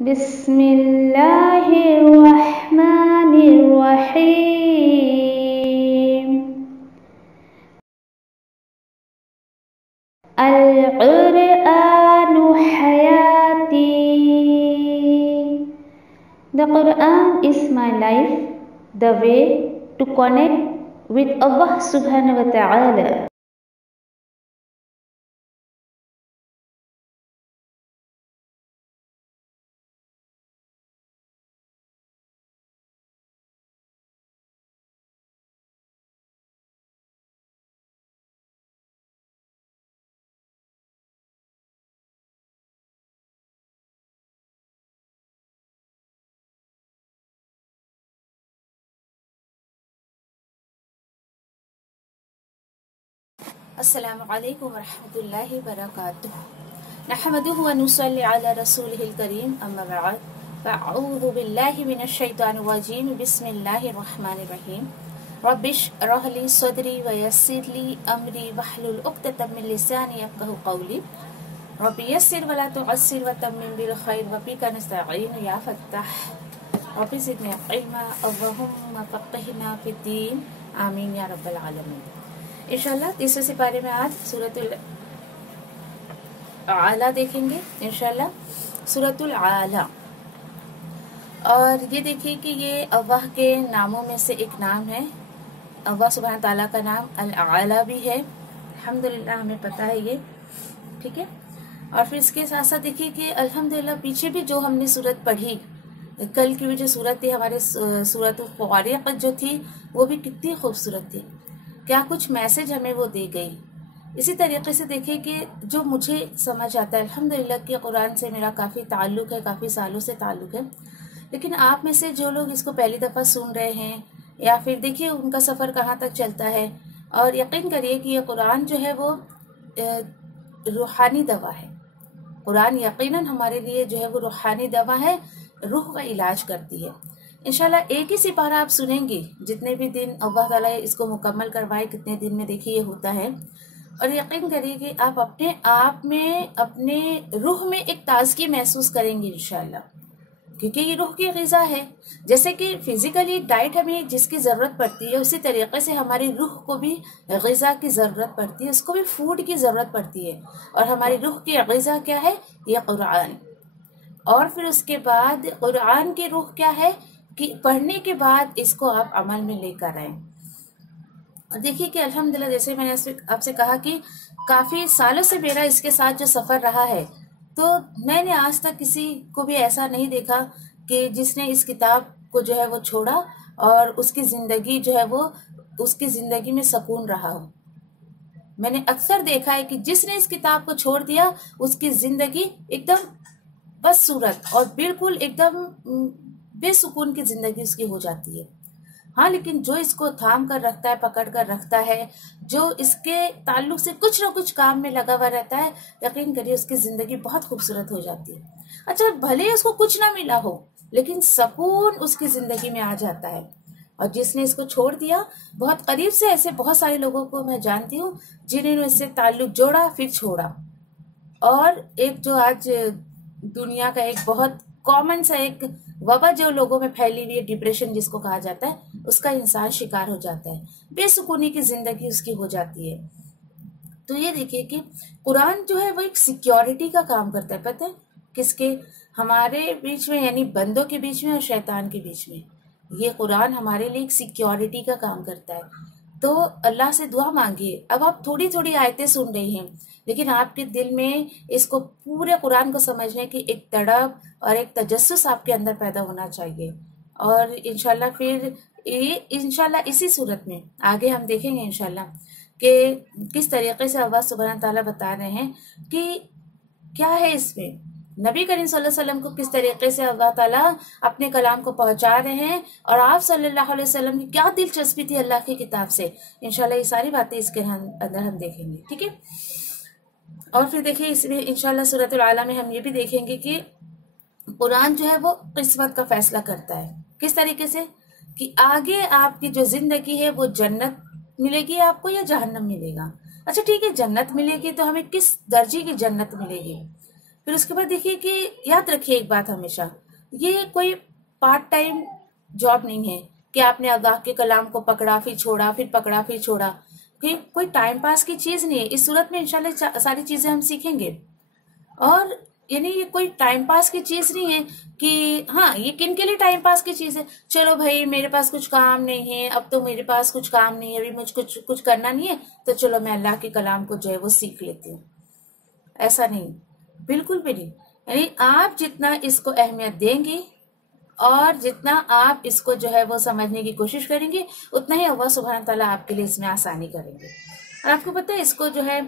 बिस्मिल्लाहिर्रहमानिर्रहीम। Al-Qur'anu hayati. The Quran is my life, the way to connect with Allah subhanahu wa ta'ala. अस्सलामुअलैकुम वरहमतुल्लाहि वबरकातुहू। नहमदुहु व नुसल्ली अला रसूलिहिल करीम, अम्मा बअद। फअऊज़ु बिल्लाहि मिनश शैतानिर रजीम। बिस्मिल्लाहिर रहमानिर रहीम। रब्बिश्रह ली सदरी व यस्सिर ली अमरी वहलुल उक़दतम मिन लिसानी यफ़क़हू क़ौली। रब्बि यस्सिर व ला तुअस्सिर व तम्मिम बिल खैर व बिका नस्तईन या फत्ताह। रब्बि ज़िदनी इल्मा अल्लाहुम्मा फ़क़्हिना फ़िद्दीन। आमीन या रब्बल आलमीन। इंशाल्लाह तीसरे सिपारे में आज सूरतुल आला देखेंगे इंशाल्लाह। सूरतुल आला, और ये देखिए कि ये अल्लाह के नामों में से एक नाम है। अल्लाह सुब्हान ताला का नाम अल आला भी है, अल्हम्दुलिल्लाह हमें पता है ये, ठीक है। और फिर इसके साथ साथ देखिए कि अल्हम्दुलिल्लाह पीछे भी जो हमने सूरत पढ़ी, कल की भी जो सूरत थी हमारे सूरतुल क़ारिअ जो थी, वो भी कितनी खूबसूरत थी, क्या कुछ मैसेज हमें वो दे गई। इसी तरीके से देखिए कि जो मुझे समझ आता है अल्हम्दुलिल्लाह कि कुरान से मेरा काफ़ी ताल्लुक़ है, काफ़ी सालों से ताल्लुक़ है। लेकिन आप में से जो लोग इसको पहली दफ़ा सुन रहे हैं, या फिर देखिए उनका सफ़र कहाँ तक चलता है, और यकीन करिए कि ये कुरान जो है वो रूहानी दवा है। कुरान यकीनन हमारे लिए जो है वो रूहानी दवा है, रूह का इलाज करती है। इंशाल्लाह एक ही सिपारा आप सुनेंगे, जितने भी दिन अल्लाह ताला इसको मुकम्मल करवाए, कितने दिन में देखिए ये होता है। और यकीन करिए कि आप अपने आप में, अपने रूह में एक ताजगी महसूस करेंगे इंशाल्लाह, क्योंकि ये रूह की ग़िज़ा है। जैसे कि फिजिकली एक डाइट हमें जिसकी ज़रूरत पड़ती है, उसी तरीके से हमारी रूह को भी ग़िज़ा की ज़रूरत पड़ती है, उसको भी फूड की ज़रूरत पड़ती है। और हमारी रूह की ग़िज़ा क्या है? ये कुरान। और फिर उसके बाद कुरान की रूह क्या है कि पढ़ने के बाद इसको आप अमल में लेकर आए। और देखिए कि अल्हम्दुलिल्लाह, जैसे मैंने आपसे कहा कि काफ़ी सालों से मेरा इसके साथ जो सफ़र रहा है, तो मैंने आज तक किसी को भी ऐसा नहीं देखा कि जिसने इस किताब को जो है वो छोड़ा और उसकी ज़िंदगी जो है वो, उसकी ज़िंदगी में सुकून रहा हो। मैंने अक्सर देखा है कि जिसने इस किताब को छोड़ दिया, उसकी ज़िंदगी एकदम बदसूरत और बिल्कुल एकदम बेसुकून की ज़िंदगी उसकी हो जाती है। हाँ, लेकिन जो इसको थाम कर रखता है, पकड़ कर रखता है, जो इसके ताल्लुक से कुछ ना कुछ काम में लगा हुआ रहता है, यकीन करिए उसकी ज़िंदगी बहुत खूबसूरत हो जाती है। अच्छा, भले ही उसको कुछ ना मिला हो, लेकिन सुकून उसकी ज़िंदगी में आ जाता है। और जिसने इसको छोड़ दिया, बहुत करीब से ऐसे बहुत सारे लोगों को मैं जानती हूँ जिन्होंने इससे ताल्लुक जोड़ा फिर छोड़ा। और एक जो आज दुनिया का एक बहुत कॉमन सा एक वबा जो लोगों में फैली हुई है, डिप्रेशन जिसको कहा जाता है, उसका इंसान शिकार हो जाता है, बेसुकूनी की जिंदगी उसकी हो जाती है। तो ये देखिए कि कुरान जो है वो एक सिक्योरिटी का काम करता है। पता है किसके? हमारे बीच में, यानी बंदों के बीच में और शैतान के बीच में। ये कुरान हमारे लिए एक सिक्योरिटी का काम करता है। तो अल्लाह से दुआ मांगिए। अब आप थोड़ी थोड़ी आयतें सुन रही हैं, लेकिन आपके दिल में इसको, पूरे कुरान को समझने की एक तड़प और एक तजस्सुस आपके अंदर पैदा होना चाहिए। और इंशाल्लाह फिर इंशाल्लाह इसी सूरत में आगे हम देखेंगे इंशाल्लाह कि किस तरीके से अल्लाह सुब्हान ताला बता रहे हैं कि क्या है इसमें, नबी करीम सल्लल्लाहु अलैहि वसल्लम को किस तरीके से अल्लाह ताला अपने कलाम को पहुंचा रहे हैं, और आप सल्लल्लाहु अलैहि वसल्लम की क्या दिलचस्पी थी अल्लाह की किताब से। इंशाल्लाह ये सारी बातें इसके अंदर हम देखेंगे, ठीक है। और फिर देखिए इसमें इंशाल्लाह सूरतुल आला में हम ये भी देखेंगे कि कुरान जो है वो किस्मत का फैसला करता है। किस तरीके से कि आगे आपकी जो जिंदगी है वो जन्नत मिलेगी आपको या जहन्नम मिलेगा। अच्छा ठीक है, जन्नत मिलेगी तो हमें किस दर्जे की जन्नत मिलेगी? फिर उसके बाद देखिए कि याद रखिए एक बात हमेशा, ये कोई पार्ट टाइम जॉब नहीं है कि आपने अल्लाह के कलाम को पकड़ा फिर छोड़ा, फिर पकड़ा फिर छोड़ा, कि कोई टाइम पास की चीज नहीं है। इस सूरत में इंशाल्लाह सारी चीजें हम सीखेंगे। और यानी ये कोई टाइम पास की चीज नहीं है कि हाँ ये किन के लिए टाइम पास की चीज है, चलो भाई मेरे पास कुछ काम नहीं है, अब तो मेरे पास कुछ काम नहीं है, अभी मुझे कुछ करना नहीं है, तो चलो मैं अल्लाह के कलाम को जो है वो सीख लेती हूँ। ऐसा नहीं, बिल्कुल भी नहीं। यानी आप जितना इसको अहमियत देंगे और जितना आप इसको जो है वो समझने की कोशिश करेंगे, उतना ही अल्लाह सुब्हान ताला आपके लिए इसमें आसानी करेंगे। और आपको पता है इसको जो है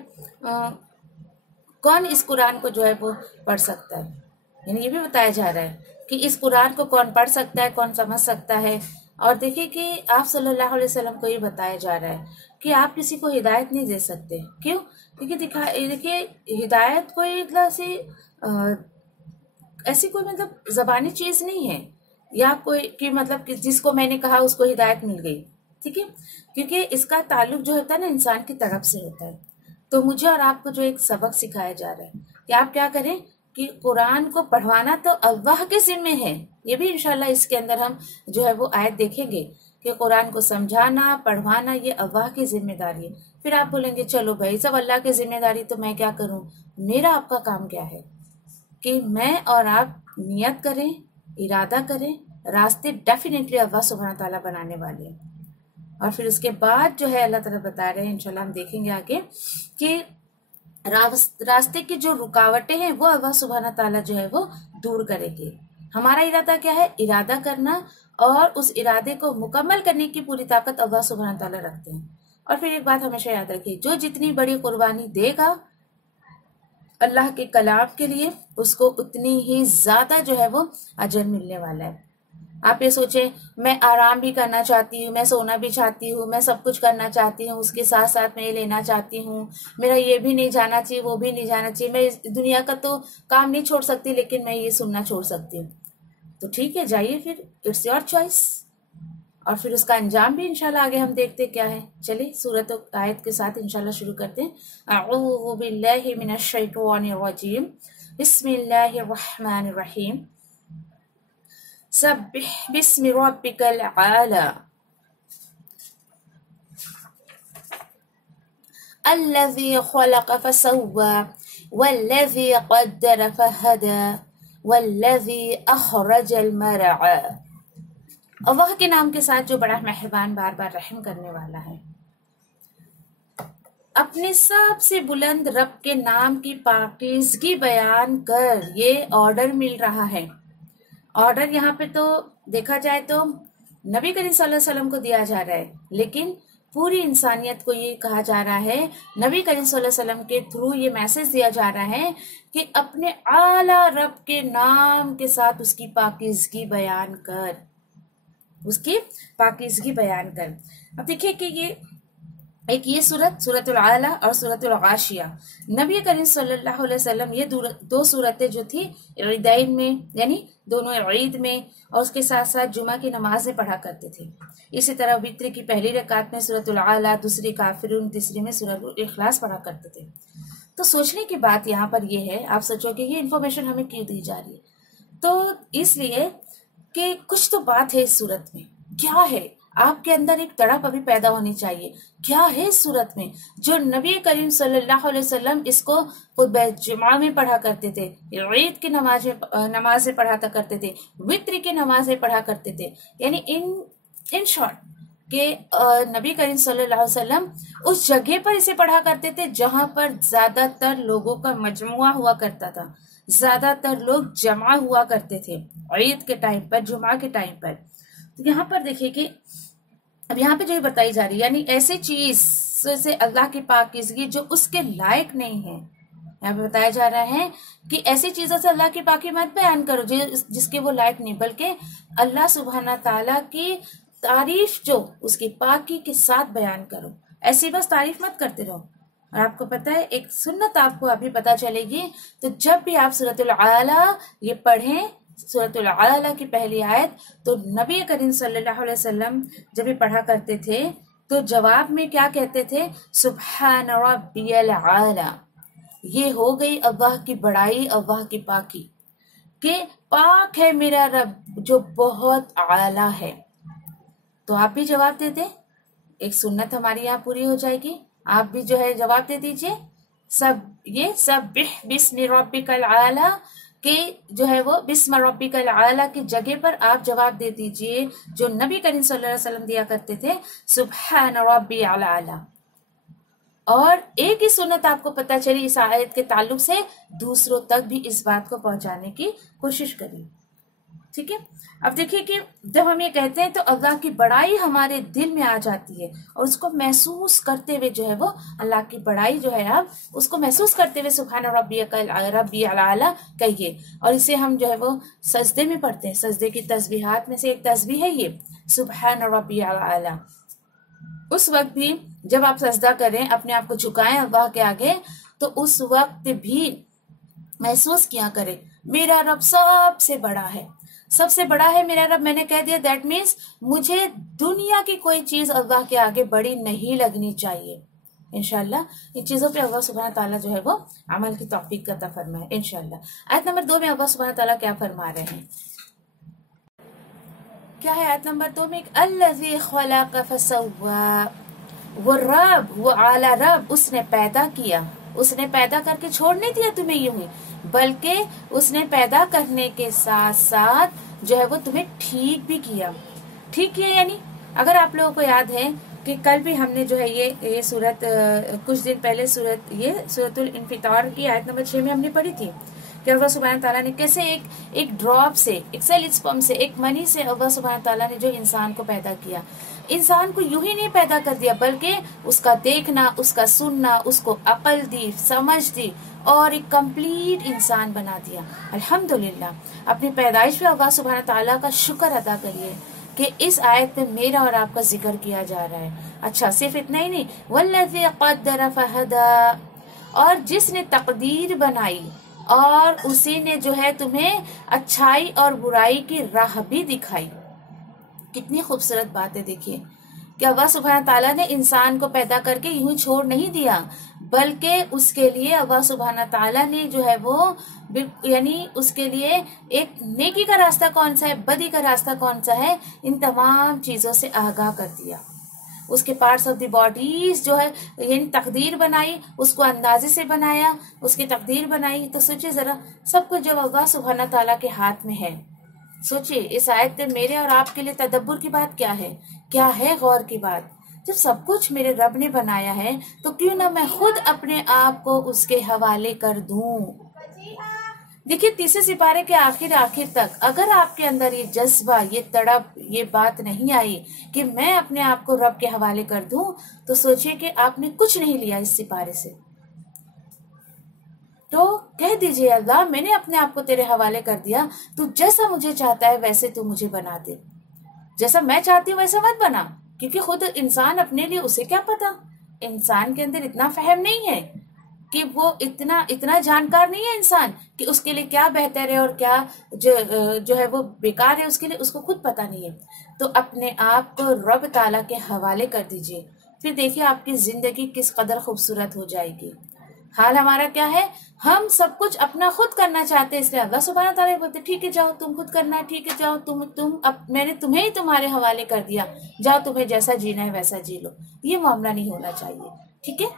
कौन इस कुरान को जो है वो पढ़ सकता है, यानी ये भी बताया जा रहा है कि इस कुरान को कौन पढ़ सकता है, कौन समझ सकता है। और देखिए कि आप सल्लल्लाहु अलैहि वसल्लम को ये बताया जा रहा है कि आप किसी को हिदायत नहीं दे सकते। क्यों? क्योंकि देखिए हिदायत कोई मतलब ऐसी कोई मतलब जबानी चीज नहीं है, या कोई कि मतलब कि जिसको मैंने कहा उसको हिदायत मिल गई, ठीक है, क्योंकि इसका ताल्लुक जो होता है ना इंसान की तरफ से होता है। तो मुझे और आपको जो एक सबक सिखाया जा रहा है कि आप क्या करें कि कुरान को पढ़वाना तो अल्लाह के जिम्मे है। ये भी इंशाल्लाह इसके अंदर हम जो है वो आयत देखेंगे कि कुरान को समझाना पढ़वाना ये अल्लाह की जिम्मेदारी है। फिर आप बोलेंगे चलो भाई सब अल्लाह की जिम्मेदारी, तो मैं क्या करूं? मेरा आपका काम क्या है कि मैं और आप नियत करें, इरादा करें, रास्ते डेफिनेटली अल्लाह सुब्हान ताला बनाने वाले हैं। और फिर उसके बाद जो है अल्लाह ताला बता रहे हैं, इंशाल्लाह हम देखेंगे आगे कि रास्ते की जो रुकावटें हैं वो अल्लाह सुब्हान ताला जो है वो दूर करेंगे। हमारा इरादा क्या है? इरादा करना, और उस इरादे को मुकम्मल करने की पूरी ताकत अल्लाह सुब्हान ताला रखते हैं। और फिर एक बात हमेशा याद रखिए, जो जितनी बड़ी कुर्बानी देगा अल्लाह के कलाम के लिए, उसको उतनी ही ज्यादा जो है वो अजर मिलने वाला है। आप ये सोचे मैं आराम भी करना चाहती हूँ, मैं सोना भी चाहती हूँ, मैं सब कुछ करना चाहती हूँ, उसके साथ साथ मैं ये लेना चाहती हूँ, मेरा ये भी नहीं जाना चाहिए वो भी नहीं जाना चाहिए, मैं इस दुनिया का तो काम नहीं छोड़ सकती लेकिन मैं ये सुनना छोड़ सकती हूँ, तो ठीक है जाइए, फिर इट्स योर चॉइस। और फिर उसका अंजाम भी इंशाल्लाह आगे हम देखते क्या है। चलिए सूरत आयत के साथ इंशाल्लाह शुरू करते हैं। अऊज़ु बिल्लाहि मिनश शैतानिर रजीम, बिस्मिल्लाहिर रहमानिर रहीम, सब्बिह बिस्मि रब्बिकल आला, अल्लज़ी खलक़ फसव्वा, वल्लज़ी क़द्दर फहदा, वल्लज़ी अख़रजल मरअ। अल्लाह के नाम के साथ जो बड़ा मेहरबान बार बार रहम करने वाला है। अपने सबसे बुलंद रब के नाम की पाकीज़गी बयान कर, ये ऑर्डर मिल रहा है। ऑर्डर यहाँ पे तो देखा जाए तो नबी करीम सल्लल्लाहु अलैहि वसल्लम को दिया जा रहा है, लेकिन पूरी इंसानियत को ये कहा जा रहा है, नबी करीम सल्लल्लाहु अलैहि वसल्लम के थ्रू ये मैसेज दिया जा रहा है कि अपने आला रब के नाम के साथ उसकी पाकीज़गी बयान कर, उसकी पाकीज़गी बयान कर। अब देखिए कि ये सूरतुल आला और सूरतुल गाशिया, नबी करीम सल्लल्लाहु अलैहि वसल्लम ये दो सूरतें जो थी ईदैन में, यानी दोनों ईद में और उसके साथ साथ जुमा की नमाज में पढ़ा करते थे। इसी तरह वित्र की पहली रकात में सूरतुल आला, दूसरी काफिरून, तीसरी में सूरतुल इखलास पढ़ा करते थे। तो सोचने की बात यहाँ पर ये है, आप सोचोगे ये इन्फॉर्मेशन हमें क्यों दी जा रही है? तो इसलिए कि कुछ तो बात है इस सूरत में। क्या है? आपके अंदर एक तड़प अभी पैदा होनी चाहिए। क्या है इस सूरत में जो नबी करीम सल्लल्लाहु अलैहि वसल्लम इसको जुमा में पढ़ा करते थे, ईद की नमाज में पढ़ा करते थे, वित्र की नमाज में पढ़ा करते थे। यानी इन शॉर्ट के नबी करीम सल्लल्लाहु अलैहि वसल्लम उस जगह पर इसे पढ़ा करते थे जहां पर ज्यादातर लोगों का मजमुआ हुआ करता था, ज्यादातर लोग जमा हुआ करते थे ईद के टाइम पर, जुमा के टाइम पर। तो यहाँ पर देखिए कि अब यहाँ पे जो बताई जा रही है, यानी ऐसी चीज से अल्लाह की पाकीज़गी जो उसके लायक नहीं है। यहाँ पे बताया जा रहा है कि ऐसी चीजों से अल्लाह की पाकी मत बयान करो जिसके वो लायक नहीं, बल्कि अल्लाह सुब्हाना ताला की तारीफ जो उसकी पाकी के साथ बयान करो। ऐसी बस तारीफ मत करते रहो। और आपको पता है एक सुन्नत आपको अभी पता चलेगी, तो जब भी आप सूरतुल आला ये पढ़ें, सूरतुल आला की पहली आयत, तो नबी करीम सल्लल्लाहु अलैहि वसल्लम जब भी पढ़ा करते थे तो जवाब में क्या कहते थे? सुब्हान रब्बियल आला। ये हो गई अल्लाह की बड़ाई, अल्लाह की पाकी, कि पाक है मेरा रब जो बहुत आला है। तो आप भी जवाब दे दें, एक सुन्नत हमारी यहाँ पूरी हो जाएगी। आप भी जो है जवाब दे दीजिए। सब ये सब्बिह बिस्मि रब्बिकल आला के जो है वो बिस्म रब्बिकल आला की जगह पर आप जवाब दे दीजिए जो नबी करीम सल्लल्लाहु अलैहि वसल्लम दिया करते थे, सुब्हान रब्बी आला। और एक ही सुन्नत आपको पता चली इस आयत के ताल्लुक से, दूसरों तक भी इस बात को पहुंचाने की कोशिश करिए। ठीक है, अब देखिए कि जब हम ये कहते हैं तो अल्लाह की बड़ाई हमारे दिल में आ जाती है और उसको महसूस करते हुए जो है वो अल्लाह की बड़ाई जो है आप उसको महसूस करते हुए सुभान रब्बी आला कहिए। और इसे हम जो है वो सजदे में पढ़ते हैं। सजदे की तस्बीहात में से एक तस्बीह है ये सुभान रब्बी आला। उस वक्त भी जब आप सजदा करें, अपने आप को झुकाएं अल्लाह के आगे, तो उस वक्त भी महसूस किया करें मेरा रब सबसे बड़ा है, सबसे बड़ा है मेरा रब। मैंने कह दिया, दैट मीन्स मुझे दुनिया की कोई चीज अल्लाह के आगे बड़ी नहीं लगनी चाहिए। इंशाल्लाह इन चीजों पे अल्लाह सुब्हान ताला जो है वो अमल की तौफीक अता फरमाए इंशाल्लाह। आयत नंबर 2 में अल्लाह सुब्हान ताला क्या फरमा रहे हैं, क्या है आयत नंबर 2 में, अल्लज़ी खलक़ फसव्वा, वो रब, वो आला रब, उसने पैदा किया, उसने पैदा करके छोड़ नहीं दिया तुम्हें यूं ही, बल्कि उसने पैदा करने के साथ साथ जो है वो तुम्हें ठीक भी किया। ठीक किया यानी अगर आप लोगों को याद है कि कल भी हमने जो है ये सूरत कुछ दिन पहले सूरतुल इन्फितार की आयत नंबर 6 में हमने पढ़ी थी कि अल्लाह सुब्हान ताला ने कैसे एक ड्रॉप से, एक सेल स्पर्म से, एक मनी से अल्लाह सुब्हान ताला ने जो इंसान को पैदा किया। इंसान को यूं ही नहीं पैदा कर दिया, बल्कि उसका देखना, उसका सुनना, उसको अकल दी, समझ दी और एक कंप्लीट इंसान बना दिया। अल्हम्दुलिल्लाह, अपनी पैदाइश पे अल्लाह सुब्हान ताला का शुक्र अदा करिए कि इस आयत में मेरा और आपका जिक्र किया जा रहा है। अच्छा, सिर्फ इतना ही नहीं, वल्लज़ी क़द्दर फ़हदा, और जिसने तकदीर बनाई और उसी ने जो है तुम्हें अच्छाई और बुराई की राह भी दिखाई। कितनी खूबसूरत बात है। देखिए कि अल्लाह सुब्हान ताला ने इंसान को पैदा करके यूं छोड़ नहीं दिया, बल्कि उसके लिए अल्लाह सुब्हान ताला ने जो है वो यानी उसके लिए एक नेकी का रास्ता कौन सा है, बदी का रास्ता कौन सा है, इन तमाम चीजों से आगाह कर दिया। उसके पार्ट्स ऑफ द बॉडीज जो है यानी तकदीर बनाई, उसको अंदाजे से बनाया, उसकी तकदीर बनाई। तो सोचिए जरा, सब कुछ जब अल्लाह सुब्हान ताला के हाथ में है, सोचिए इस आयत में मेरे और आपके लिए तदब्बुर की बात क्या है, क्या है गौर की बात। जब सब कुछ मेरे रब ने बनाया है तो क्यों ना मैं खुद अपने आप को उसके हवाले कर दूं। देखिए तीसरे सिपारे के आखिर तक अगर आपके अंदर ये जज्बा, ये तड़प, ये बात नहीं आई कि मैं अपने आप को रब के हवाले कर दूं, तो सोचिए कि आपने कुछ नहीं लिया इस सिपारे से। तो कह दीजिए, अल्लाह मैंने अपने आप को तेरे हवाले कर दिया, तू जैसा मुझे चाहता है वैसे तू मुझे बना दे, जैसा मैं चाहती हूँ वैसा मत बना। क्योंकि खुद इंसान अपने लिए, उसे क्या पता, इंसान के अंदर इतना फहम नहीं है कि वो इतना जानकार नहीं है इंसान कि उसके लिए क्या बेहतर है और क्या जो है वो बेकार है, उसके लिए उसको खुद पता नहीं है। तो अपने आप को रब ताला के हवाले कर दीजिए, फिर देखिए आपकी जिंदगी किस कदर खूबसूरत हो जाएगी। हाल हमारा क्या है, हम सब कुछ अपना खुद करना चाहते हैं, इसलिए अल्लाह सुब्हान ताला बोलते ठीक है जाओ तुम खुद करना है, ठीक है जाओ मैंने तुम्हें ही तुम्हारे हवाले कर दिया, जाओ तुम्हें जैसा जीना है वैसा जी लो। ये मामला नहीं होना चाहिए, ठीक है।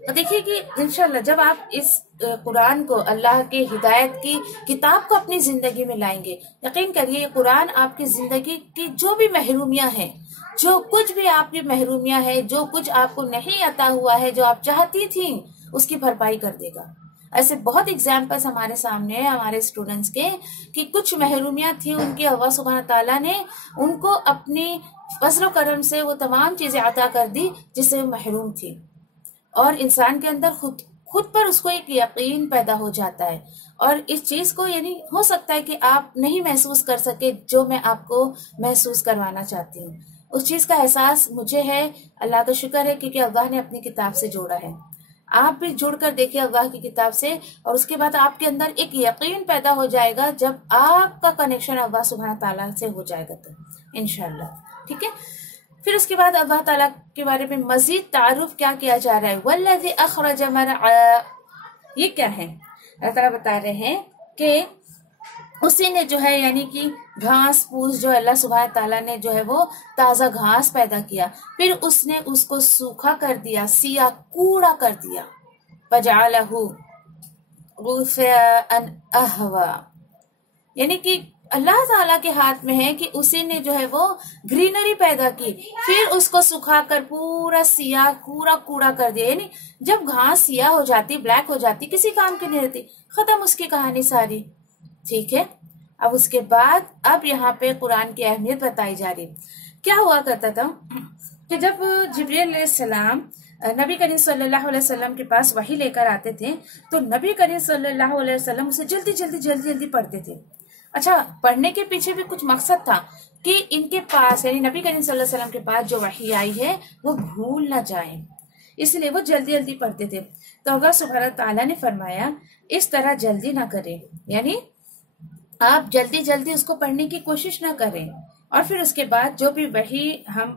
तो देखिए कि इंशाल्लाह जब आप इस कुरान को, अल्लाह के हिदायत की किताब को अपनी जिंदगी में लाएंगे, यकीन करिए ये कुरान आपकी जिंदगी की जो भी महरूमियां हैं, जो कुछ भी आपकी महरूमियां है, जो कुछ आपको नहीं अता हुआ है, जो आप चाहती थी, उसकी भरपाई कर देगा। ऐसे बहुत एग्जाम्पल्स हमारे सामने है हमारे स्टूडेंट्स के कि कुछ महरूमियां थी, उनकी अल्लाह सुब्हान ताला ने उनको अपनी फज़ल करम से वो तमाम चीजें अता कर दी जिससे वो महरूम थी। और इंसान के अंदर खुद पर उसको एक यकीन पैदा हो जाता है, और इस चीज को यानी हो सकता है कि आप नहीं महसूस कर सके जो मैं आपको महसूस करवाना चाहती हूँ। उस चीज का एहसास मुझे है, अल्लाह का शुक्र है क्योंकि अल्लाह ने अपनी किताब से जोड़ा है। आप भी जुड़कर देखिए अल्लाह की किताब से, और उसके बाद आपके अंदर एक यकीन पैदा हो जाएगा जब आपका कनेक्शन अल्लाह सुब्हान ताला से हो जाएगा तो इंशाल्लाह, ठीक है। फिर उसके बाद अल्लाह ताला के बारे में मजीद तारुफ क्या किया जा रहा है, वल्लज़ी अखरज मरअा, ये क्या है? अल्लाह ताला बता रहे हैं कि उसी ने जो है यानी कि घास फूस जो अल्लाह सुबहान ताला ने जो है वो ताजा घास पैदा किया, फिर उसने उसको सूखा कर दिया, सिया कूड़ा कर दिया, फजअलहु गुफ़अन अहवा, यानी कि अल्लाह ताला के हाथ में है कि उसी ने जो है वो ग्रीनरी पैदा की, फिर उसको सुखाकर पूरा सिया पूरा कूड़ा कर दिया। यानी जब घास सिया हो जाती, ब्लैक हो जाती, किसी काम की नहीं रहती, खत्म उसकी कहानी सारी। ठीक है, अब उसके बाद अब यहाँ पे कुरान की अहमियत बताई जा रही। क्या हुआ करता था कि जब जिब्रील अलैहिस्सलाम नबी करीम सल्लल्लाहु अलैहि वसल्लम के पास वही लेकर आते थे, तो नबी करीम सल्लल्लाहु अलैहि वसल्लम उसे जल्दी जल्दी पढ़ते थे। अच्छा, पढ़ने के पीछे भी कुछ मकसद था कि इनके पास यानी नबी करीम सल्लल्लाहु अलैहि वसल्लम के पास जो वही आई है वो भूल ना जाए, इसलिए वो जल्दी जल्दी पढ़ते थे। तो अल्लाह सुब्हानहू तआला ने फरमाया इस तरह जल्दी ना करें, यानी आप जल्दी जल्दी उसको पढ़ने की कोशिश ना करें, और फिर उसके बाद जो भी वही हम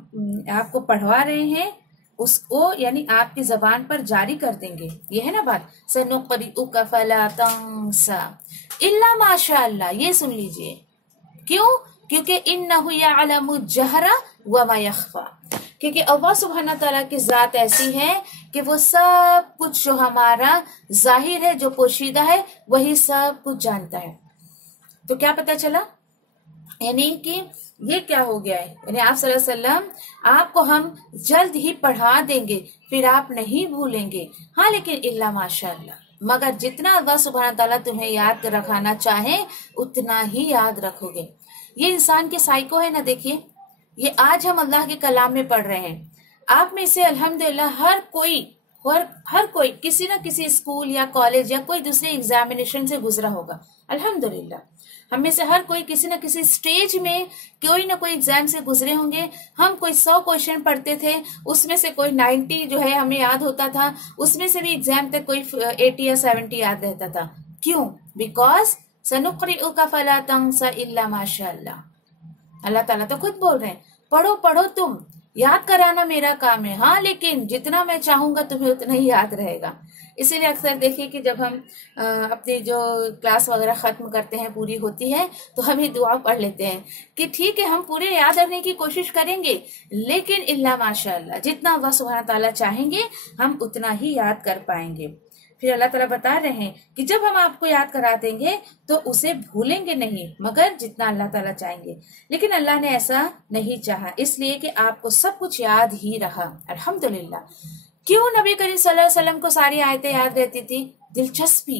आपको पढ़वा रहे हैं उसको यानी आपकी जबान पर जारी कर देंगे। ये है ना बात, सनुक़रिउका फला तंसा इल्ला माशाअल्लाह, ये सुन लीजिए। क्यों? क्योंकि इन्नहु यअलमु जहरा व मा यख्फा, क्योंकि अल्लाह सुब्हानहू तआला की जात ऐसी है कि वो सब कुछ जो हमारा जाहिर है, जो पोशीदा है, वही सब कुछ जानता है। तो क्या पता चला, यानी कि ये क्या हो गया है, यानी आप सल्लल्लाहु अलैहि वसल्लम आपको हम जल्द ही पढ़ा देंगे, फिर आप नहीं भूलेंगे। हाँ, लेकिन इल्ला माशाअल्लाह, मगर जितना अल्लाह सुब्हानहू तआला तुम्हें याद रखाना चाहे उतना ही याद रखोगे। ये इंसान के साइको है ना, देखिए ये आज हम अल्लाह के कलाम में पढ़ रहे हैं, आप में से अल्हम्दुलिल्लाह हर कोई किसी न किसी स्कूल या कॉलेज या कोई दूसरे एग्जामिनेशन से गुजरा होगा। अल्हम्दुलिल्लाह हम में से हर कोई किसी न किसी स्टेज में कोई ना कोई एग्जाम से गुजरे होंगे। हम कोई 100 क्वेश्चन पढ़ते थे, उसमें से कोई 90 जो है हमें याद होता था, उसमें से भी एग्जाम तक कोई 80 या 70 याद रहता था। क्यों? बिकॉज सनुक़रिउका फला तंसा इल्ला माशाअल्लाह। अल्लाह ताला तो खुद बोल रहे हैं पढ़ो पढ़ो, तुम याद कराना मेरा काम है। हाँ, लेकिन जितना मैं चाहूंगा तुम्हें उतना ही याद रहेगा। इसीलिए अक्सर देखिए कि जब हम अपनी जो क्लास वगैरह खत्म करते हैं, पूरी होती है, तो हम ही दुआ पढ़ लेते हैं कि ठीक है हम पूरे याद रखने की कोशिश करेंगे, लेकिन इल्ला माशाअल्लाह जितना अल्लाह सुब्हानहू तआला चाहेंगे हम उतना ही याद कर पाएंगे। फिर अल्लाह ताला बता रहे हैं कि जब हम आपको याद करा देंगे तो उसे भूलेंगे नहीं, मगर जितना अल्लाह ताला चाहेंगे। लेकिन अल्लाह ने ऐसा नहीं चाहा, इसलिए कि आपको सब कुछ याद ही रहा। अल्हम्दुलिल्लाह। क्यों नबी करीम सल्लल्लाहु अलैहि वसल्लम को सारी आयतें याद रहती थी? दिलचस्पी,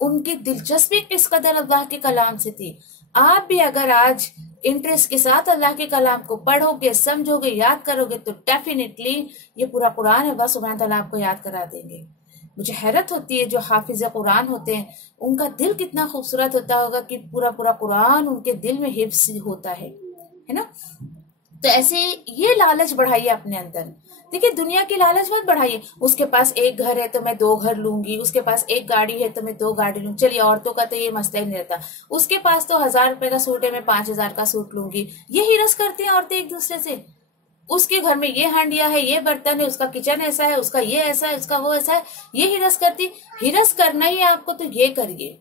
उनकी दिलचस्पी किस कदर अल्लाह के कलाम से थी। आप भी अगर आज इंटरेस्ट के साथ अल्लाह के कलाम को पढ़ोगे, समझोगे, याद करोगे, तो डेफिनेटली ये पूरा कुरान अल्लाह सुब्हानहू तआला आपको याद करा देंगे। मुझे हैरत होती है जो हाफिज कुरान होते हैं, उनका दिल कितना खूबसूरत होता होगा कि पूरा पूरा कुरान उनके दिल में हिफ्ज होता है ना। तो ऐसे ये लालच बढ़ाइए अपने अंदर। देखिए दुनिया की लालच मत बढ़ाइए। उसके पास एक घर है तो मैं 2 घर लूंगी, उसके पास एक गाड़ी है तो मैं 2 गाड़ी लूंगी। चलिए औरतों का तो ये मसला ही नहीं रहता, उसके पास तो 1000 रुपए का सूट है, मैं 5000 का सूट लूंगी। यही रस करती हैं औरतें एक दूसरे से। उसके घर में ये हांडिया है, ये बर्तन है, उसका किचन ऐसा है, उसका ये ऐसा है, उसका वो ऐसा है, ये हिरस करती। हिरस करना ही है आपको तो ये करिए।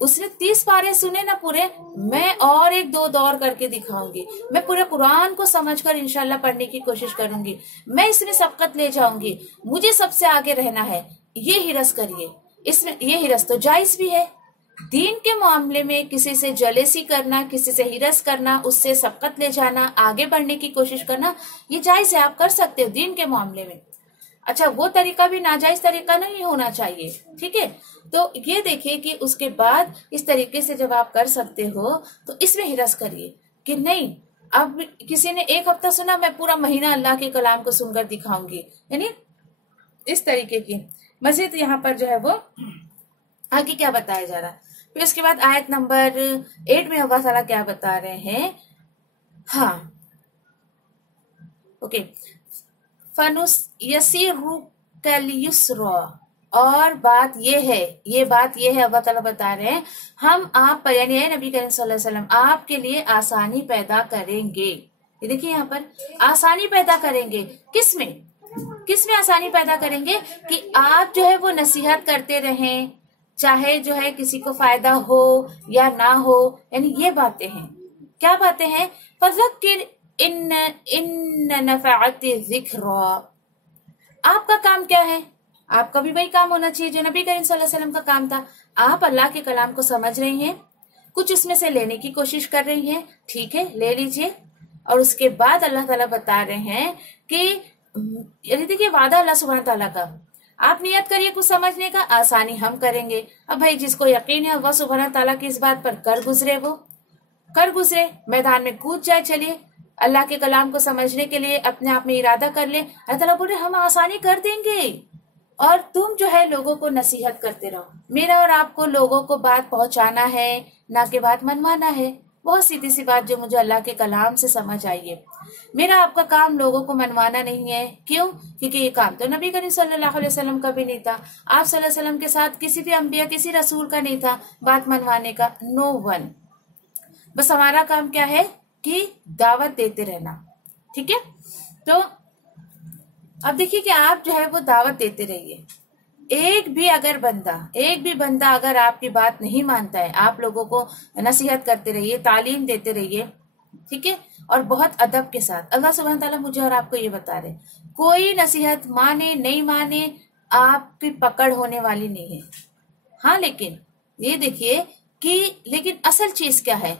उसने 30 पारे सुने ना पूरे, मैं और 1-2 दौर करके दिखाऊंगी। मैं पूरे कुरान को समझकर इंशाल्लाह पढ़ने की कोशिश करूंगी। मैं इसमें सबकत ले जाऊंगी, मुझे सबसे आगे रहना है। ये हिरस करिए। इसमें ये हिरस तो जायज भी है। दीन के मामले में किसी से जलेसी करना, किसी से हिरस करना, उससे सबकत ले जाना, आगे बढ़ने की कोशिश करना, ये जायज है, आप कर सकते हो दीन के मामले में। अच्छा, वो तरीका भी नाजायज तरीका नहीं होना चाहिए, ठीक है। तो ये देखिए कि उसके बाद इस तरीके से जब आप कर सकते हो तो इसमें हिरस करिए कि नहीं, अब किसी ने 1 हफ्ता सुना, मैं पूरा महीना अल्लाह के कलाम को सुनकर दिखाऊंगी, यानी इस तरीके की। मजीद यहाँ पर जो है वो आगे क्या बताया जा रहा है। फिर उसके बाद आयत नंबर 8 में अल्लाह ताला क्या बता रहे हैं। हाँ, ओके, फनुस यसीरु कल युस्रा। और बात ये है अल्लाह ताला बता रहे हैं, हम आप पर यानी नबी करीम सल्लल्लाहु अलैहि वसल्लम आपके लिए आसानी पैदा करेंगे। ये देखिए यहाँ पर आसानी पैदा करेंगे। किसमें आसानी पैदा करेंगे कि आप जो है वो नसीहत करते रहें, चाहे जो है किसी को फायदा हो या ना हो, यानी ये बातें हैं। क्या बातें हैं? फज़क्किर इन नफ़अति ज़िक्रा। आपका काम क्या है? आपका भी वही काम होना चाहिए जो नबी करीम सल्लल्लाहु अलैहि वसल्लम का काम था। आप अल्लाह के कलाम को समझ रही हैं, कुछ इसमें से लेने की कोशिश कर रही हैं, ठीक है, ले लीजिए। और उसके बाद अल्लाह ताला बता रहे हैं कि देखिए वादा अल्लाह सुब्हान ताला का, आप नियत करिए कुछ समझने का, आसानी हम करेंगे। अब भाई जिसको यकीन है वह सुब्हान ताला की इस बात पर कर गुजरे, मैदान में कूद जाए। चलिए अल्लाह के कलाम को समझने के लिए अपने आप में इरादा कर ले। अल्लाह ताला बोले हम आसानी कर देंगे और तुम जो है लोगों को नसीहत करते रहो। मेरा और आपको लोगों को बात पहुंचाना है, ना कि बात मनवाना है। बहुत सीधी सी बात जो मुझे अल्लाह के कलाम से समझ आई है। मेरा आपका काम लोगों को मनवाना नहीं है। क्यों? क्योंकि ये काम तो नबी करीम सल्लल्लाहु अलैहि वसल्लम का भी नहीं था। आप सल्लल्लाहु अलैहि वसल्लम के साथ किसी भी अंबिया, किसी रसूल का नहीं था बात मनवाने का। No one. बस हमारा काम क्या है कि दावत देते रहना, ठीक है। तो अब देखिए कि आप जो है वो दावत देते रहिए। एक भी बंदा अगर आपकी बात नहीं मानता है, आप लोगों को नसीहत करते रहिए, तालीम देते रहिए, ठीक है, और बहुत अदब के साथ। अल्लाह सुब्हान ताला मुझे और आपको ये बता रहे, कोई नसीहत माने नहीं माने आपकी पकड़ होने वाली नहीं है। हाँ, लेकिन ये देखिए कि लेकिन असल चीज क्या है?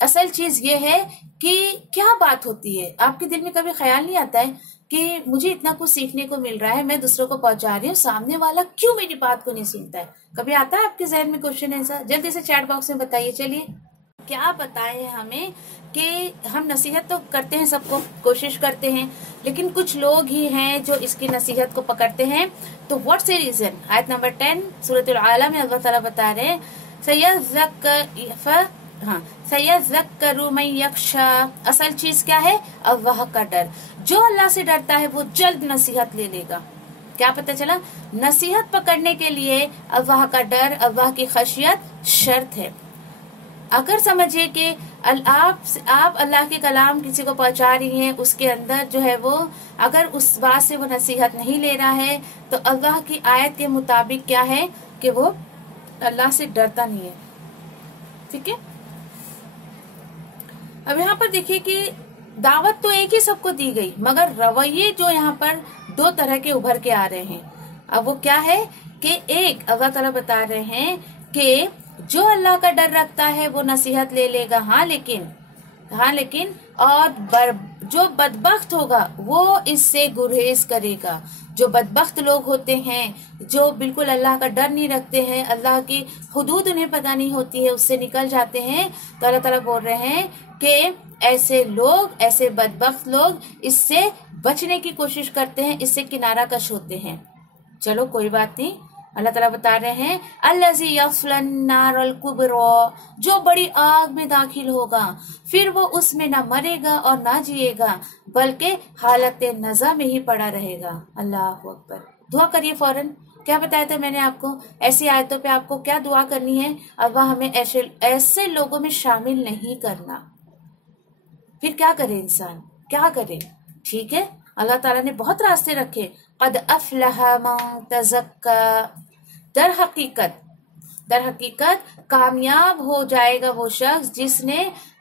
असल चीज ये है कि क्या बात होती है। आपके दिल में कभी ख्याल नहीं आता है कि मुझे इतना कुछ सीखने को मिल रहा है, मैं दूसरों को पहुंचा रही हूँ, सामने वाला क्यों मेरी बात को नहीं सुनता है? कभी आता है आपके जहन में क्वेश्चन ऐसा? जल्दी से चैट बॉक्स में बताइए। चलिए क्या बताए हमें कि हम नसीहत तो करते हैं, सबको कोशिश करते हैं, लेकिन कुछ लोग ही हैं जो इसकी नसीहत को पकड़ते हैं। तो व्हाट्स द रीजन? आयत नंबर 10 सूरत आला में अल्लाह ताला बता रहे हैं सयज़्ज़क्करु मन यख्शा। असल चीज क्या है? अल्लाह का डर। जो अल्लाह से डरता है वो जल्द नसीहत ले लेगा। क्या पता चला? नसीहत पकड़ने के लिए अल्लाह का डर, अल्लाह की खशियत शर्त है। अगर समझिए कि आप अल्लाह के कलाम किसी को पहुंचा रही हैं, उसके अंदर जो है वो अगर उस बात से वो नसीहत नहीं ले रहा है, तो अल्लाह की आयत के मुताबिक क्या है कि वो अल्लाह से डरता नहीं है, ठीक है। अब यहाँ पर देखिए कि दावत तो एक ही सबको दी गई, मगर रवैये जो यहाँ पर दो तरह के उभर के आ रहे हैं। अब वो क्या है कि एक अल्लाह ताला बता रहे हैं कि जो अल्लाह का डर रखता है वो नसीहत ले लेगा, हाँ लेकिन और जो बदबख्त होगा वो इससे गुरेज करेगा। जो बदबख्त लोग होते हैं, जो बिल्कुल अल्लाह का डर नहीं रखते हैं, अल्लाह की हुदूद उन्हें पता नहीं होती है, उससे निकल जाते हैं, तो अल्लाह ताला बोल रहे हैं कि ऐसे लोग, ऐसे बदबख्त लोग इससे बचने की कोशिश करते हैं, इससे किनारा कश होते हैं। चलो कोई बात नहीं, अल्लाह ताला बता रहे हैं अल्लज़ी यस्लन नारल कुबरा, जो बड़ी आग में दाखिल होगा, फिर वो उसमें ना मरेगा और ना जिएगा, बल्कि हालत नज़ा में ही पड़ा रहेगा। अल्लाह अकबर। दुआ करिए फौरन। क्या बताया था मैंने आपको? ऐसी आयतों पे आपको क्या दुआ करनी है? अल्लाह हमें ऐसे लोगों में शामिल नहीं करना। फिर क्या करे इंसान, क्या करे? ठीक है, अल्लाह ताला ने बहुत रास्ते रखे। क़द अफ़लह मन तज़क्का। दर हकीकत कामयाब हो जाएगा वो शख्स जिसने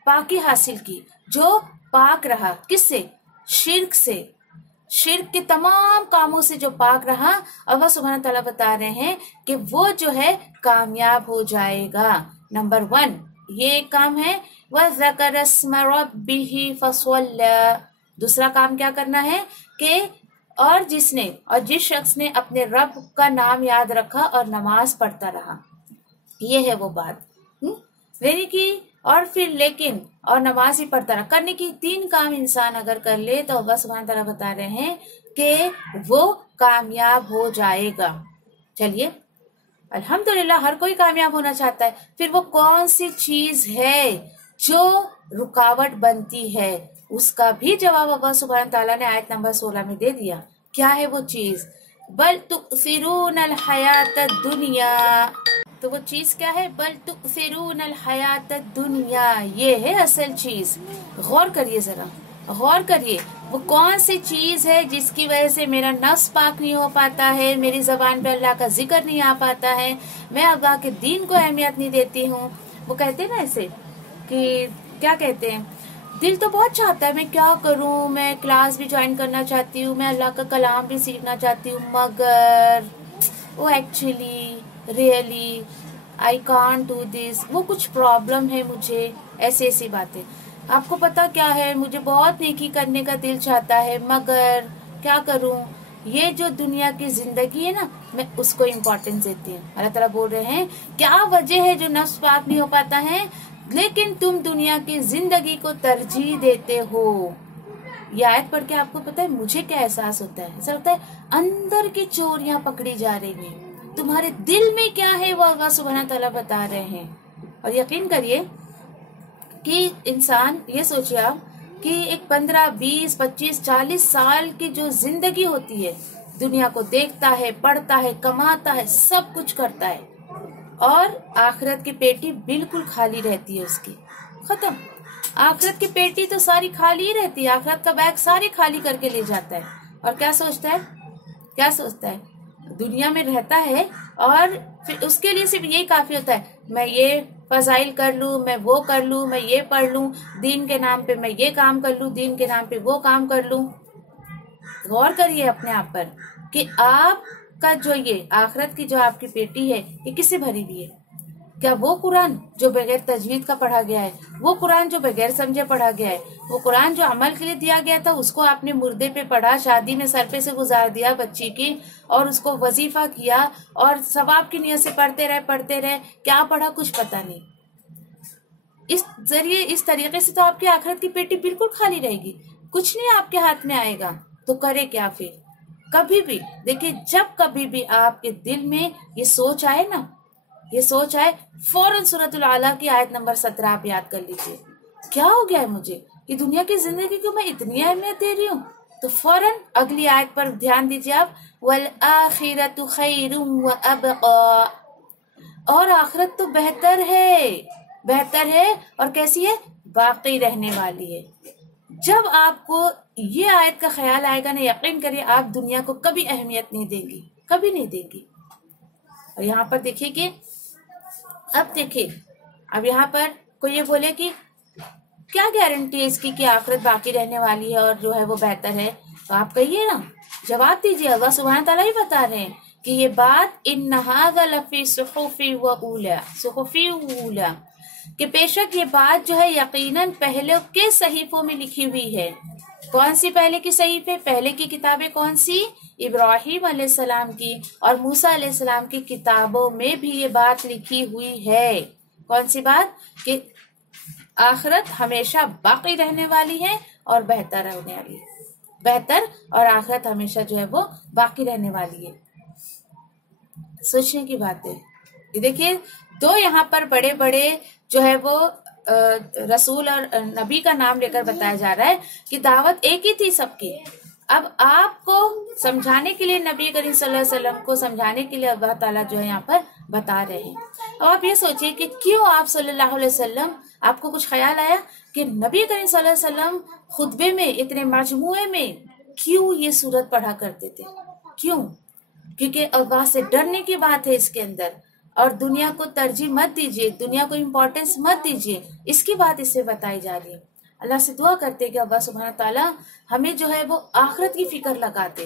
पाकी हासिल की, जो पाक रहा। किससे? शिर्क से, शिर्क के तमाम कामों से जो पाक रहा। अल्लाह सुब्हानहू तआला बता रहे हैं कि वो जो है कामयाब हो जाएगा। नंबर 1 ये काम है। वज़कर अस्म रब्बिही फसल्ला। दूसरा काम क्या करना है कि और जिस शख्स ने अपने रब का नाम याद रखा और नमाज पढ़ता रहा, ये है वो बात। यानी कि और फिर लेकिन और नमाज ही पढ़ता रहा, करने की 3 काम इंसान अगर कर ले तो अल्लाह सुब्हानहू तआला बता रहे हैं कि वो कामयाब हो जाएगा। चलिए अल्हम्दुलिल्लाह, हर कोई कामयाब होना चाहता है। फिर वो कौन सी चीज है जो रुकावट बनती है, उसका भी जवाब अल्लाह सुब्हानहू तआला ने आयत नंबर 16 में दे दिया। क्या है वो चीज? बल तुसिरूनल हयातद दुनिया। तो वो चीज क्या है? बल तुसिरूनल हयातद दुनिया, ये है असल चीज। गौर करिए जरा, غور کریے وہ کون سی چیز ہے جس کی وجہ سے میرا نفس پاک نہیں ہو پاتا ہے، میری زبان پہ اللہ کا ذکر نہیں آ پاتا ہے، میں اللہ کے دین کو اہمیت نہیں دیتی ہوں۔ وہ کہتے ہیں نا ایسے کہ کیا کہتے ہیں، دل تو بہت چاہتا ہے میں کیا کروں، میں کلاس بھی جوائن کرنا چاہتی ہوں، میں اللہ کا کلام بھی سیکھنا چاہتی ہوں، مگر وہ actually really I can't do this, وہ کچھ پرابلم ہے مجھے، ایسی باتیں۔ آپ کو پتا کیا ہے، مجھے بہت نیکی کرنے کا دل چاہتا ہے، مگر کیا کروں، یہ جو دنیا کی زندگی ہے نا، میں اس کو امپورٹنس دیتی ہوں۔ اللہ تعالیٰ بول رہے ہیں کیا وجہ ہے جو نفس پاک نہیں ہو پاتا ہے، لیکن تم دنیا کی زندگی کو ترجیح دیتے ہو۔ یہ آیت پڑھ کے آپ کو پتا ہے مجھے کیا احساس ہوتا ہے؟ ایسا ہوتا ہے اندر کی چوریاں پکڑی جا رہی ہیں، تمہارے دل میں کیا ہے وہ اللہ سبحانہ تعالیٰ بتا رہے ہیں۔ اور یقین کریے کہ انسان، یہ سوچیے آپ کہ ایک 15 20 25 40 سال کی جو زندگی ہوتی ہے، دنیا کو دیکھتا ہے، پڑھتا ہے، کماتا ہے، سب کچھ کرتا ہے، اور آخرت کی پیٹی بالکل خالی رہتی ہے اس کی، ختم۔ آخرت کی پیٹی تو ساری خالی ہی رہتی ہے، آخرت کا بیگ ساری خالی کر کے لے جاتا ہے، اور کیا سوچتا ہے دنیا میں رہتا ہے، اور پھر اس کے لیے صرف یہی کافی ہوتا ہے، میں یہ فضائل کر لوں، میں وہ کر لوں، میں یہ پڑھ لوں، دین کے نام پہ میں یہ کام کر لوں، دین کے نام پہ وہ کام کر لوں۔ غور کریے اپنے آپ پر کہ آپ کا جو یہ آخرت کی جو آپ کی پیٹی ہے، یہ کس سے بھری ہوئی ہے؟ کیا وہ قرآن جو بغیر تجوید کا پڑھا گیا ہے، وہ قرآن جو بغیر سمجھے پڑھا گیا ہے، وہ قرآن جو عمل کے لیے دیا گیا تھا اس کو آپ نے مردے پہ پڑھا، شادی میں سر پہ سے گزار دیا بچی کی، اور اس کو وظیفہ کیا اور ثواب کی نیت سے پڑھتے رہے، کیا پڑھا کچھ پتہ نہیں۔ اس طریقے سے تو آپ کی آخرت کی پیٹی بالکل خالی رہے گی، کچھ نہیں آپ کے ہاتھ میں آئے گا۔ تو کرے کیا پھر؟ کبھی بھی دیکھیے، جب کبھی بھی آپ کے دل میں یہ سوچ آئے نا، یہ سوچ آئے، فوراً سورۃ العلیٰ کی آیت نمبر 17 آپ یاد کر لیجئے۔ کیا ہو گیا ہے مجھے کہ دنیا کی زندگی کو میں اتنی اہمیت دے رہی ہوں؟ تو فوراً اگلی آیت پر دھیان دیجئے آپ، وَالْآخِرَةُ خَيْرٌ وَأَبْقَىٰ، اور آخرت تو بہتر ہے اور کیسی ہے؟ باقی رہنے والی ہے۔ جب آپ کو یہ آیت کا خیال آئے گا نا، یقین کریے آپ دنیا کو کبھی اہمیت نہیں دیں گی، کبھی نہیں دیں گی۔ اور یہاں پر دیکھیے کہ اب یہاں پر کوئی یہ بولے کہ کیا گارنٹی ہے اس کی کہ آخرت باقی رہنے والی ہے اور جو ہے وہ بہتر ہے، تو آپ کہیے نا، جواب دیجیے۔ اللہ سبحانہ تعالیٰ ہی بتا رہے ہیں کہ یہ بات ان ھذا لفی صحف اولی، کہ بے شک یہ بات جو ہے یقیناً پہلے کے صحیفوں میں لکھی ہوئی ہے۔ کون سی پہلے کی صحیفے؟ پہلے کی کتابیں کون سی؟ ابراہیم علیہ السلام کی اور موسیٰ علیہ السلام کی کتابوں میں بھی یہ بات لکھی ہوئی ہے۔ کون سی بات؟ کہ آخرت ہمیشہ باقی رہنے والی ہے اور بہتر ہونے والی ہے، بہتر اور آخرت ہمیشہ جو ہے وہ باقی رہنے والی ہے۔ سوچنے کی بات ہے۔ یہ دیکھیے، دو یہاں پر بڑے بڑے جو ہے وہ رسول اور نبی کا نام لے کر بتایا جا رہا ہے کہ دعوت ایک ہی تھی سب کی۔ اب آپ کو سمجھانے کے لیے، نبی کریم صلی اللہ علیہ وسلم کو سمجھانے کے لیے اللہ تعالیٰ جو ہے یہاں پر بتا رہے ہیں۔ اب آپ یہ سوچئے کہ کیوں آپ صلی اللہ علیہ وسلم، آپ کو کچھ خیال آیا کہ نبی کریم صلی اللہ علیہ وسلم خطبے میں، اتنے مجموعے میں کیوں یہ سورت پڑھا کرتے تھے؟ کیوں؟ کیونکہ اللہ سے ڈرنے کی بات ہے اس کے اندر، اور دنیا کو ترجیح مت دیجیے، دنیا کو امپورٹنس مت دیجیے، اس کی بات اس سے بتائی جا رہی ہے۔ اللہ سے دعا کرتے کہ اللہ سبحانہ تعالیٰ ہمیں جو ہے وہ آخرت کی فکر لگاتے۔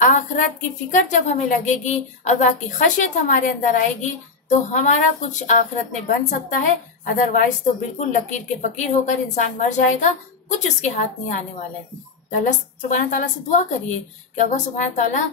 آخرت کی فکر جب ہمیں لگے گی، اللہ کی خشیت ہمارے اندر آئے گی، تو ہمارا کچھ آخرت میں بن سکتا ہے، ادروائز تو بالکل لکیر کے فقیر ہو کر انسان مر جائے گا، کچھ اس کے ہاتھ نہیں آنے والا ہے۔ تو اللہ سبحانہ تعالیٰ سے دعا کریے کہ اللہ سبحانہ تعالیٰ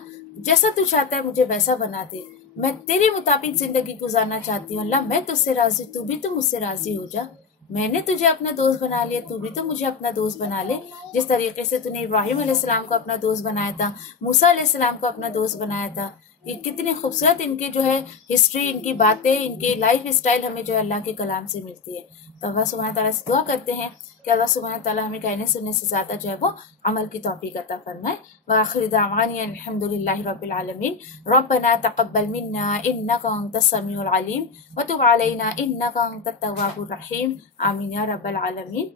جیسا تو چاہتا ہے مجھے ویسا بنا دے، میں تیرے مطابق زندگی گزارنا چاہتی ہوں، اللہ میں تجھ سے راضی، تو بھی تو مجھ سے راضی ہو جا، میں نے تجھے اپنا دوست بنا لیا، تو بھی تو مجھے اپنا دوست بنا لے، جس طریقے سے تو نے ابراہیم علیہ السلام کو اپنا دوست بنایا تھا، موسیٰ علیہ السلام کو اپنا دوست بنایا تھا۔ یہ کتنے خوبصورت ان کے جو ہے ہسٹری، ان کی باتیں، ان کی لائف اسٹائل ہمیں جو ہے اللہ کے کلام سے ملتی ہے۔ تو اللہ سبحانہ تعالیٰ سے دعا کرتے ہیں کہ اللہ سبحانہ تعالیٰ ہمیں کہنے سننے سے زیادہ جو ہے وہ عمل کی توفیق عطا فرمائے۔ وآخر دعوانا الحمد للہ رب العالمین۔ ربنا تقبل منا انک انت السمیع العلیم وتب علینا انک انت التواب الرحیم، آمین یا رب العالمین۔